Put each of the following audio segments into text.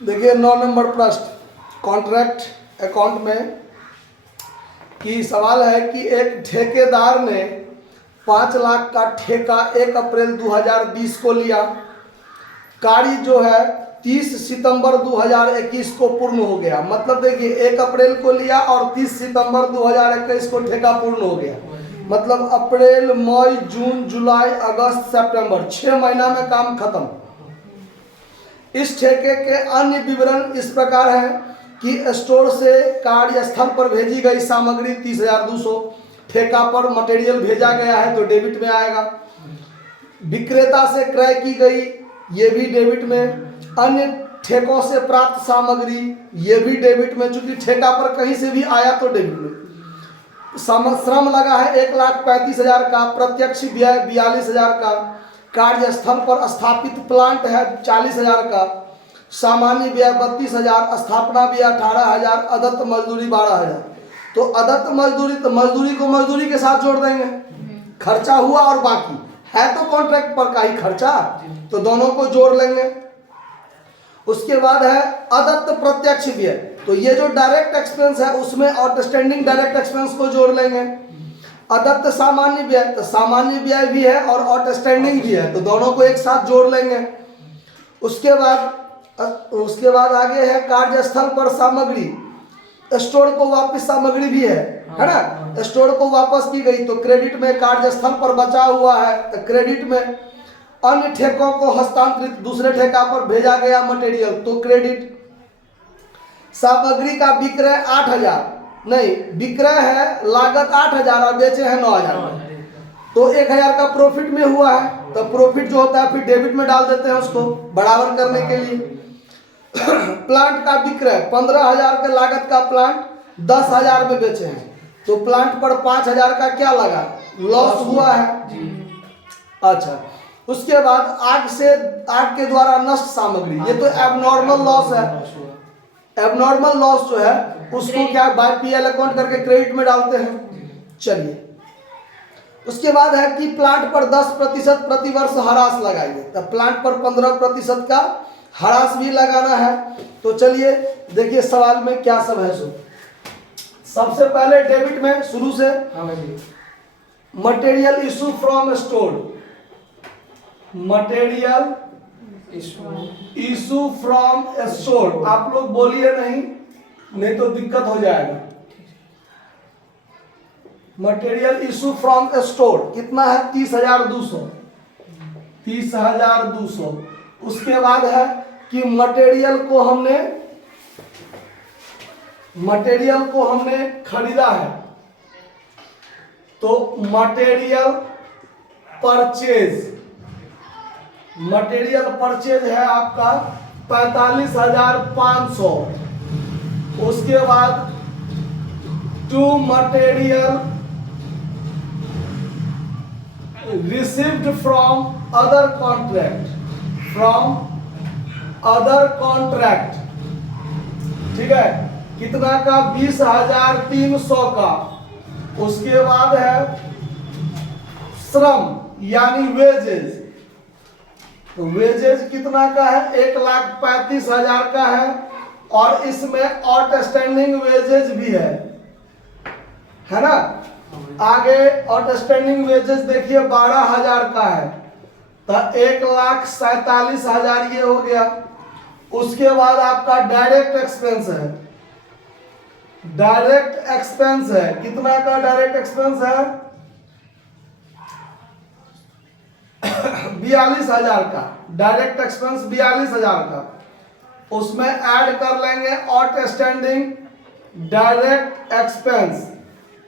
देखिए 9 नंबर प्रश्न contract account में कि सवाल है कि एक ठेकेदार ने 5 लाख का ठेका 1 अप्रैल 2020 को लिया। कार्य जो है 30 सितंबर 2021 को पूर्ण हो गया। मतलब देखिए 1 अप्रैल को लिया और 30 सितंबर 2021 को ठेका पूर्ण हो गया। मतलब अप्रैल, मई, जून, जुलाई, अगस्त, सितंबर 6 महीना में काम खत्म। इस ठेके के अन्य विवरण इस प्रकार है कि स्टोर से कार्यस्थल पर भेजी गई सामग्री 30,200, ठेका पर मटेरियल भेजा गया है तो डेबिट में आएगा। विक्रेता से क्रय की गई ये भी डेबिट में। अन्य ठेकों से प्राप्त सामग्री ये भी डेबिट में, चूंकि ठेका पर कहीं से भी आया तो डेबिट में। श्रम लगा है 1,35,000 का, प्रत्यक्ष व्यय 42,000 का, कार्यस्थल पर स्थापित प्लांट है 40,000 का, सामान्य व्यय 32,000, स्थापना व्यय 18,000, अदत्त मजदूरी 12,000। तो अदत्त मजदूरी तो मजदूरी को मजदूरी के साथ जोड़ देंगे, खर्चा हुआ और बाकी है तो कॉन्ट्रैक्ट पर का ही खर्चा, तो दोनों को जोड़ लेंगे। उसके बाद है अदत्त प्रत्यक्ष व्यय, तो ये जो डायरेक्ट एक्सपेंस है उसमें आउटस्टैंडिंग डायरेक्ट एक्सपेंस को जोड़ लेंगे। अदत्त सामान्य व्यय, तो सामान्य व्यय भी है और आउटस्टैंडिंग भी है, तो दोनों को एक साथ जोड़ लेंगे। उसके बाद आगे है कार्यस्थल पर सामग्री, स्टोर को वापस सामग्री भी है ना, स्टोर को वापस की गई तो क्रेडिट में, कार्यस्थल पर बचा हुआ है तो क्रेडिट में। अन्य ठेकों को हस्तांतरित, दूसरे ठेका पर भेजा गया मटेरियल तो क्रेडिट। सामग्री का विक्रय 8,000, नहीं विक्रय है लागत 8,000 और बेचे हैं 9,000, तो 1,000 का प्रॉफिट में हुआ है, तो प्रॉफिट जो होता है फिर डेबिट में डाल देते हैं उसको बराबर करने के लिए। प्लांट का विक्रय 15,000 के लागत का प्लांट 10,000 में बेचे हैं, तो प्लांट पर 5,000 का क्या लगा, लॉस हुआ है। अच्छा, उसके बाद आग के द्वारा नष्ट सामग्री, ये तो एबनॉर्मल लॉस है। एबनॉर्मल लॉस जो है उसको क्या बाय पीएल अकाउंट करके क्रेडिट में डालते हैं। चलिए, उसके बाद है कि प्लांट पर 10% प्रतिवर्ष ह्रास लगाइए, तो प्लांट पर 15% का ह्रास भी लगाना है। तो चलिए देखिए सवाल में क्या सब है। सबसे पहले डेबिट में शुरू से material issue from store, material issue from store, आप लोग बोलिए नहीं तो दिक्कत हो जाएगा। मटेरियल इशू फ्रॉम स्टोर कितना है 30,200, 30,200। उसके बाद है कि मटेरियल को हमने खरीदा है, तो मटेरियल परचेज है आपका 45,500। उसके बाद to material received from other contract, ठीक है, कितना का 20,300 का। उसके बाद है श्रम यानी वेजेज, तो वेजेज कितना का है 1,35,000 का है, और इसमें आउटस्टैंडिंग वेजेज भी है ना। आगे आउटस्टैंडिंग वेजेस देखिए 12,000 का है, तो 1,47,000 ये हो गया। उसके बाद आपका डायरेक्ट एक्सपेंस है कितना का, डायरेक्ट एक्सपेंस है 42,000 का, डायरेक्ट एक्सपेंस 42,000 का। उसमें ऐड कर लेंगे आउटस्टैंडिंग डायरेक्ट एक्सपेंस,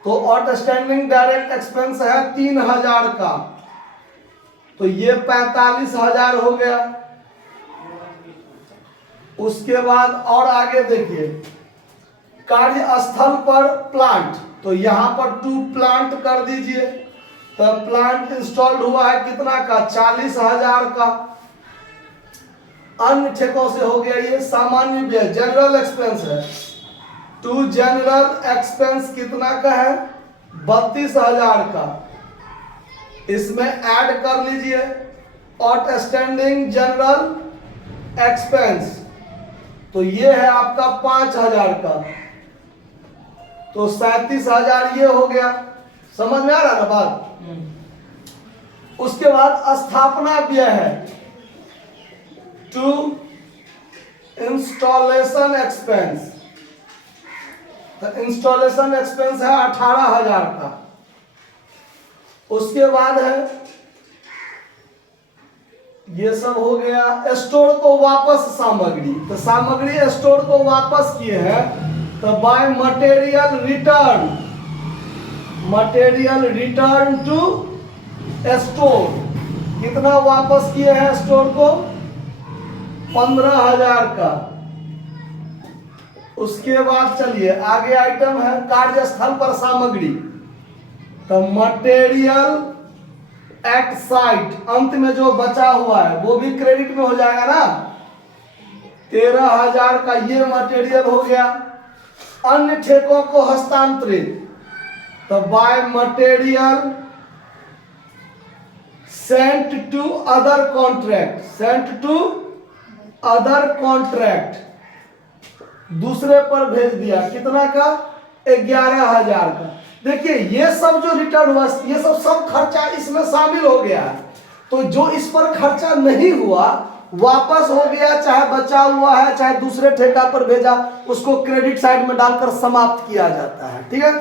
तो आउटस्टैंडिंग डायरेक्ट एक्सपेंस है 3,000 का, तो ये 45,000 हो गया। उसके बाद और आगे देखिए कार्यस्थल पर प्लांट, तो यहां पर 2 प्लांट कर दीजिए, तो प्लांट इंस्टॉल्ड हुआ है कितना का 40,000 का। अन्य ठेकों से हो गया ये सामान्य व्यय, जनरल एक्सपेंस है, टू जनरल एक्सपेंस कितना का है 32,000 का। इसमें ऐड कर लीजिए आउटस्टैंडिंग जनरल एक्सपेंस, तो ये है आपका 5,000 का, तो 37,000 ये हो गया। समझ में आ रहा ना बात? उसके बाद स्थापना व्यय है, टू इंस्टॉलेशन एक्सपेंस। तो इंस्टॉलेशन एक्सपेंस है 18,000 का। उसके बाद है, ये सब हो गया। स्टोर को वापस सामग्री, तो सामग्री स्टोर को वापस किए हैं, तो by material return, material return to store, कितना वापस किए हैं स्टोर को? 15,000 का। उसके बाद चलिए आगे आइटम है कार्यस्थल पर सामग्री, तो मटेरियल एट साइट, अंत में जो बचा हुआ है वो भी क्रेडिट में हो जाएगा ना। 13,000 का ये मटेरियल हो गया। अन्य ठेकों को हस्तांतरित, तो by material sent to other contract, sent to other contract, दूसरे पर भेज दिया। कितना का? 11,000 का। देखिए ये सब जो रिटर्न हुआ, ये सब खर्चा इसमें शामिल हो गया है। तो जो इस पर खर्चा नहीं हुआ वापस हो गया, चाहे बचा हुआ है चाहे दूसरे ठेका पर भेजा, उसको क्रेडिट साइड में डालकर समाप्त किया जाता है। ठीक है।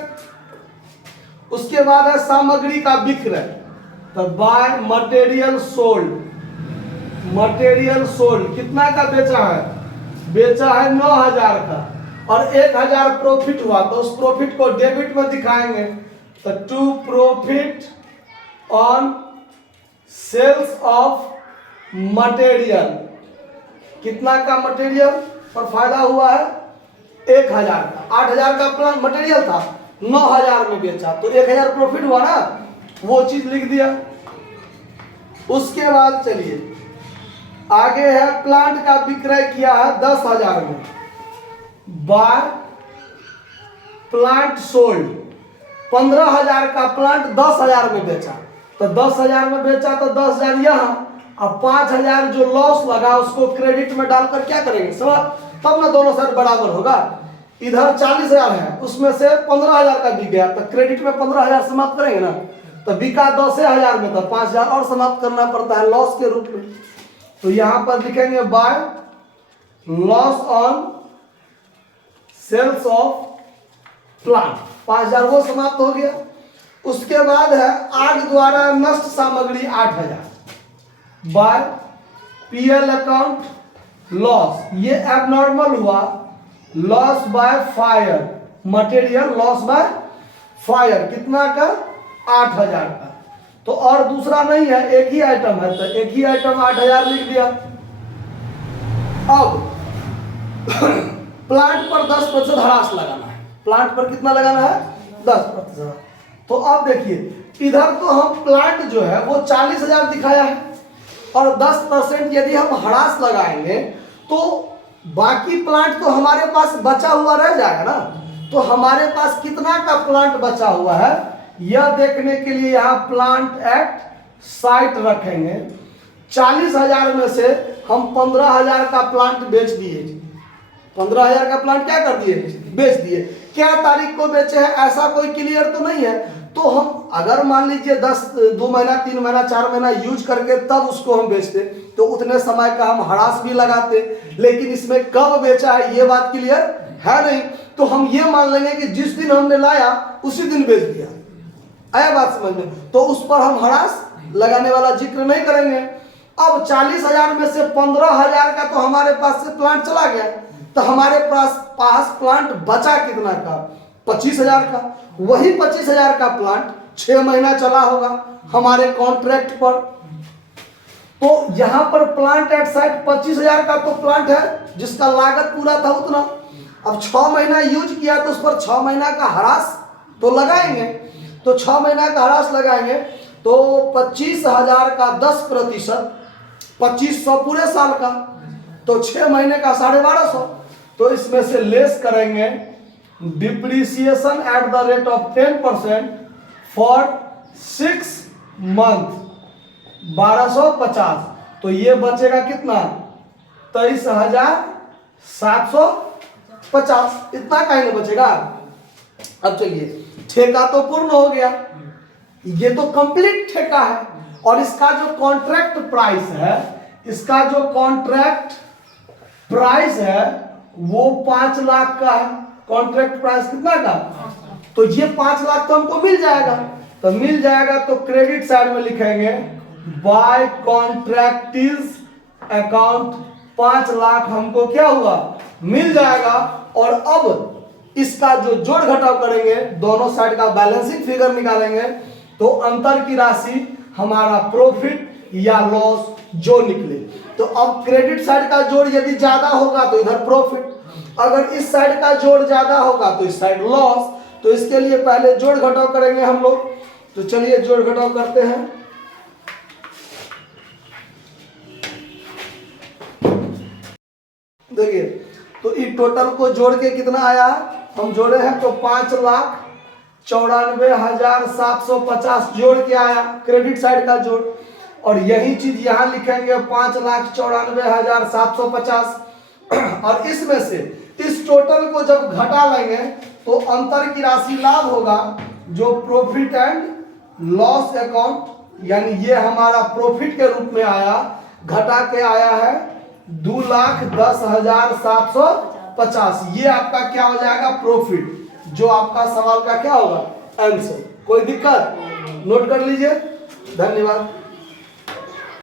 उसके बाद है सामग्री का विक्रय, तो by material sold, material sold कितना का बेचा है? बेचा है 9,000 का, और 1,000 प्रॉफिट हुआ, तो उस प्रॉफिट को डेबिट में दिखाएंगे। तो to profit on sales of material, कितना का मटेरियल पर फायदा हुआ है? 1,000 का। 8,000 का प्लान मटेरियल था, 9,000 में बेचा, तो 1,000 प्रॉफिट हुआ ना, वो चीज लिख दिया। उसके बाद चलिए आगे है प्लांट का विक्रय किया है 10,000 में, बाय प्लांट सोल्ड। 15,000 का प्लांट 10,000 में बेचा, तो 10,000 में बेचा तो 10,000 यहाँ, अब 5,000 जो लॉस लगा उसको क्रेडिट में डालकर क्या करेंगे? समझ, तब ना दोनों साइड बराबर होगा। इधर 40,000 है, उसमें से 15,000 का बिक गया, तो क्रेडिट में 15,000 समाप्त करेंगे ना। तो बिका 10,000 में, तो 5,000 और समाप्त करना पड़ता है लॉस के रूप में। तो यहां पर लिखेंगे by loss on sales of plant, 5,000 वो समाप्त हो गया। उसके बाद है आग द्वारा नष्ट सामग्री 8,000, बाय पीएल अकाउंट लॉस, ये एबनॉर्मल हुआ। Loss by fire, material loss by fire, कितना का? 8,000 का। तो और दूसरा नहीं है, एक ही आइटम है, तो एक ही आइटम 8,000 लिख दिया। अब प्लांट पर 10% ह्रास लगाना है, प्लांट पर कितना लगाना है? 10%। तो अब देखिए इधर तो हम प्लांट जो है वो 40,000 दिखाया है, और 10% यदि हम ह्रास लगाएंगे तो बाकी प्लांट तो हमारे पास बचा हुआ रह जाएगा ना। तो हमारे पास कितना का प्लांट बचा हुआ है यह देखने के लिए यहाँ प्लांट एट साइट रखेंगे। 40,000 में से हम 15,000 का प्लांट बेच दिए, 15,000 का प्लांट क्या कर दिए? बेच दिए। क्या तारीख को बेचे हैं ऐसा कोई क्लियर तो नहीं है। तो हम अगर मान लीजिए 2 महीना 3 महीना 4 महीना यूज करके तब उसको हम बेचते, तो उतने समय का हम ह्रास भी लगाते, लेकिन इसमें कब बेचा है ये बात क्लियर है नहीं। तो हम ये मान लेंगे कि जिस दिन हमने लाया उसी दिन बेच दिया। आया बात समझ में? तो उस पर हम ह्रास लगाने वाला जिक्र नहीं करेंगे। अब 40,000 में से 15,000 का तो हमारे पास से प्लांट चला गया, तो हमारे पास प्लांट बचा कितना का? 25,000 का। वही 25,000 का प्लांट 6 महीना चला होगा हमारे कॉन्ट्रैक्ट पर। तो यहां पर प्लांट एट साइट 25,000 का तो प्लांट है जिसका लागत पूरा था उतना। अब 6 महीना यूज किया तो उस पर 6 महीना का ह्रास तो लगाएंगे। तो 6 महीना का ह्रास लगाएंगे तो 25,000 का 10%, 2,500 पूरे साल का, तो 6 महीने का 1,250। तो इसमें से लेस करेंगे depreciation at the rate of 10% for 6 month, 1,250। तो ये बचेगा कितना? 23,000 750, इतना का ही ना बचेगा। अब चलिए, ठेका तो पूर्ण हो गया, ये तो कंप्लीट ठेका है, और इसका जो कॉन्ट्रैक्ट प्राइस है, इसका जो कॉन्ट्रैक्ट प्राइस है वो 5 लाख का है। कॉन्ट्रैक्ट प्राइस कितना का? तो ये 5 लाख तो हमको मिल जाएगा, तो मिल जाएगा तो क्रेडिट साइड में लिखेंगे बाय कॉन्ट्रैक्टिस अकाउंट 5 लाख हमको क्या हुआ, मिल जाएगा। और अब इसका जो जोड़ घटाव करेंगे, दोनों साइड का बैलेंसिंग फिगर निकालेंगे, तो अंतर की राशि हमारा प्रॉफिट या लॉस जो निकले। तो अब क्रेडिट साइड का जोड़ यदि ज्यादा होगा तो इधर प्रॉफिट, अगर इस साइड का जोड़ ज्यादा होगा तो इस साइड लॉस। तो इसके लिए पहले जोड़ घटाव करेंगे हम लोग, तो चलिए जोड़ घटाव करते हैं। देखिए, तो इस टोटल को जोड़ के कितना आया, हम जोड़े हैं तो 5,94,750 जोड़ के आया क्रेडिट साइड का जोड़, और यही चीज यहां लिखेंगे 5,94,750। और इसमें से इस टोटल को जब घटा लेंगे तो अंतर की राशि लाभ होगा, जो प्रॉफिट एंड लॉस अकाउंट, यानी ये हमारा प्रॉफिट के रूप में आया, घटा के आया है 2,10,750। ये आपका क्या हो जाएगा, प्रॉफिट, जो आपका सवाल का क्या होगा, आंसर। कोई दिक्कत, नोट कर लीजिए। धन्यवाद।